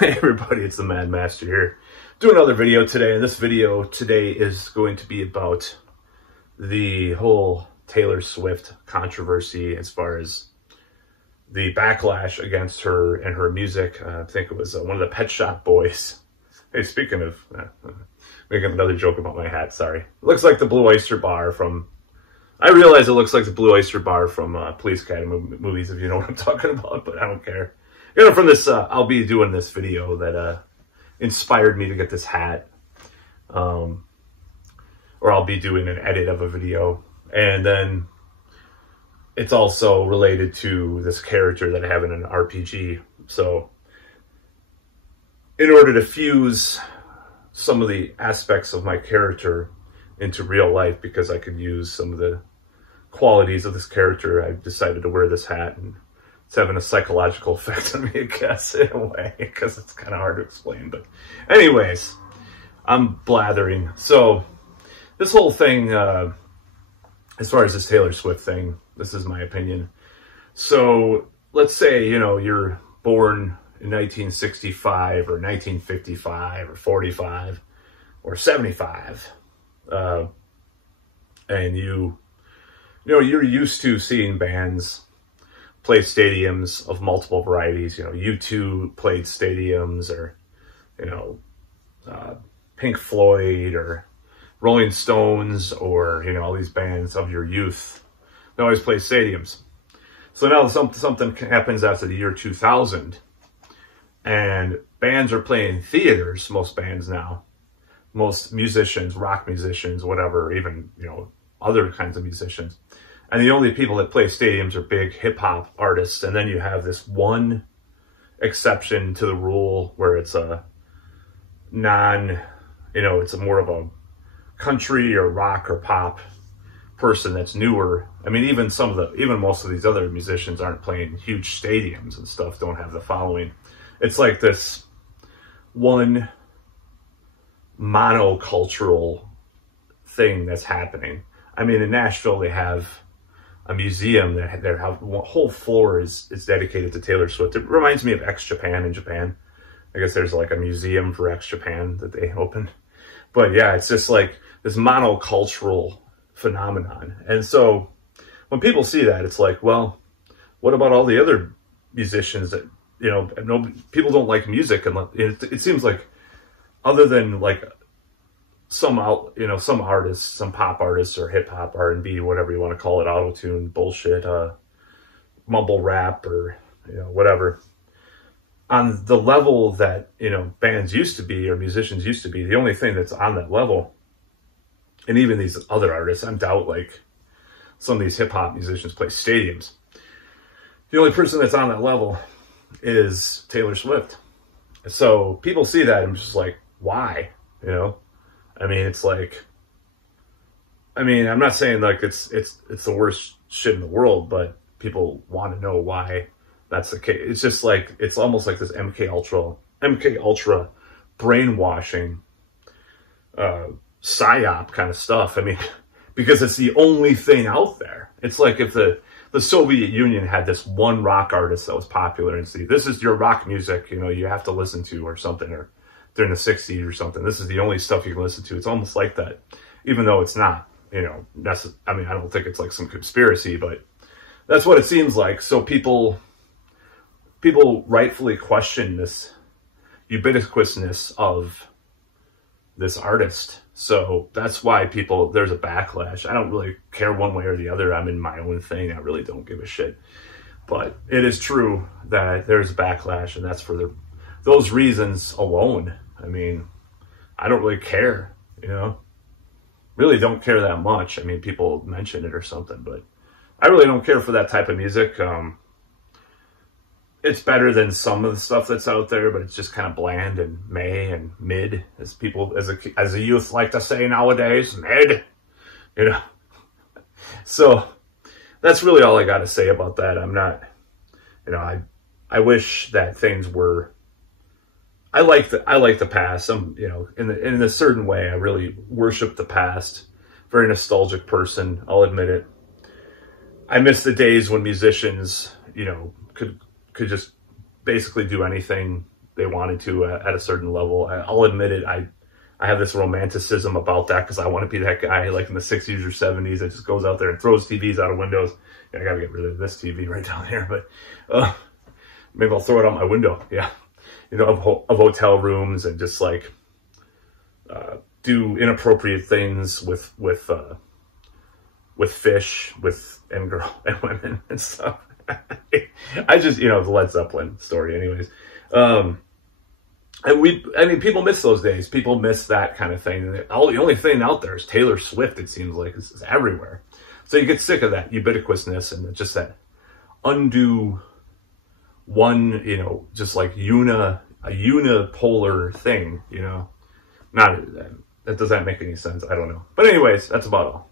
Hey everybody, it's the Mad Master here. Doing another video today, and this video today is going to be about the whole Taylor Swift controversy as far as the backlash against her and her music. I think it was one of the Pet Shop Boys. Hey, speaking of, making another joke about my hat, sorry. It looks like the Blue Oyster Bar from, I realize it looks like the Blue Oyster Bar from Police Academy movies, if you know what I'm talking about, but I don't care. You know, from this, I'll be doing this video that inspired me to get this hat, or I'll be doing an edit of a video, and then it's also related to this character that I have in an RPG. So in order to fuse some of the aspects of my character into real life, because I could use some of the qualities of this character, I decided to wear this hat, and it's having a psychological effect on me, I guess, in a way, because it's kind of hard to explain. But anyways, I'm blathering. So this whole thing, as far as this Taylor Swift thing, this is my opinion. So let's say, you know, you're born in 1965 or 1955 or 45 or 75, and you know, you're used to seeing bands play stadiums of multiple varieties. You know, U2 played stadiums, or, you know, Pink Floyd or Rolling Stones, or, you know, all these bands of your youth. They always play stadiums. So now something happens after the year 2000, and bands are playing theaters, most bands now. Most musicians, rock musicians, whatever, even, you know, other kinds of musicians. And the only people that play stadiums are big hip-hop artists. And then you have this one exception to the rule where it's a it's a more of a country or rock or pop person that's newer. I mean, even most of these other musicians aren't playing huge stadiums and stuff, don't have the following. It's like this one monocultural thing that's happening. I mean, in Nashville, they have a museum that their whole floor is dedicated to Taylor Swift. It reminds me of X Japan in Japan. I guess there's like a museum for X Japan that they opened. But yeah, it's just like this monocultural phenomenon. And so when people see that, it's like, well, what about all the other musicians that, you know, people don't like music, and it seems like, other than like some artists, some pop artists or hip hop, R&B, whatever you want to call it, auto-tune bullshit, mumble rap, or, you know, whatever. On the level that, you know, bands used to be, or musicians used to be, the only thing that's on that level, and even these other artists, I doubt like some of these hip hop musicians play stadiums. The only person that's on that level is Taylor Swift. So people see that and I'm just like, why? You know? I mean, it's like, I mean, I'm not saying like it's the worst shit in the world, but people want to know why that's the case. It's just like, it's almost like this MK Ultra brainwashing, psyop kind of stuff. I mean, because it's the only thing out there. It's like if the Soviet Union had this one rock artist that was popular, and see, this is your rock music, you know, you have to listen to, or something, or during the 60s or something, this is the only stuff you can listen to. It's almost like that, even though it's not, you know, I mean, I don't think it's like some conspiracy, but that's what it seems like. So people rightfully question this ubiquitousness of this artist. So that's why there's a backlash. I don't really care one way or the other. I'm in my own thing. I really don't give a shit. But it is true that there's a backlash, and that's for those reasons alone. I mean, I don't really care, you know, really don't care that much. I mean, people mention it or something, but I really don't care for that type of music. It's better than some of the stuff that's out there, but it's just kind of bland and meh and mid, as people, as a youth like to say nowadays, mid, you know. So that's really all I got to say about that. I'm not, you know, I wish that things were, I like the past. You know, in a certain way, I really worship the past. Very nostalgic person, I'll admit it. I miss the days when musicians, you know, could just basically do anything they wanted to at a certain level. I'll admit it. I have this romanticism about that because I want to be that guy like in the 60s or 70s that just goes out there and throws TVs out of windows. I gotta get rid of this TV right down there, but maybe I'll throw it out my window. Yeah, you know, of hotel rooms, and just like do inappropriate things with fish, and women and stuff. I just, you know, the Led Zeppelin story, anyways. I mean, people miss those days. People miss that kind of thing. The only thing out there is Taylor Swift, it seems like. It's everywhere. So you get sick of that ubiquitousness and just that undue one, you know, just like a unipolar thing, you know. That doesn't make any sense. I don't know. But anyways, that's about all.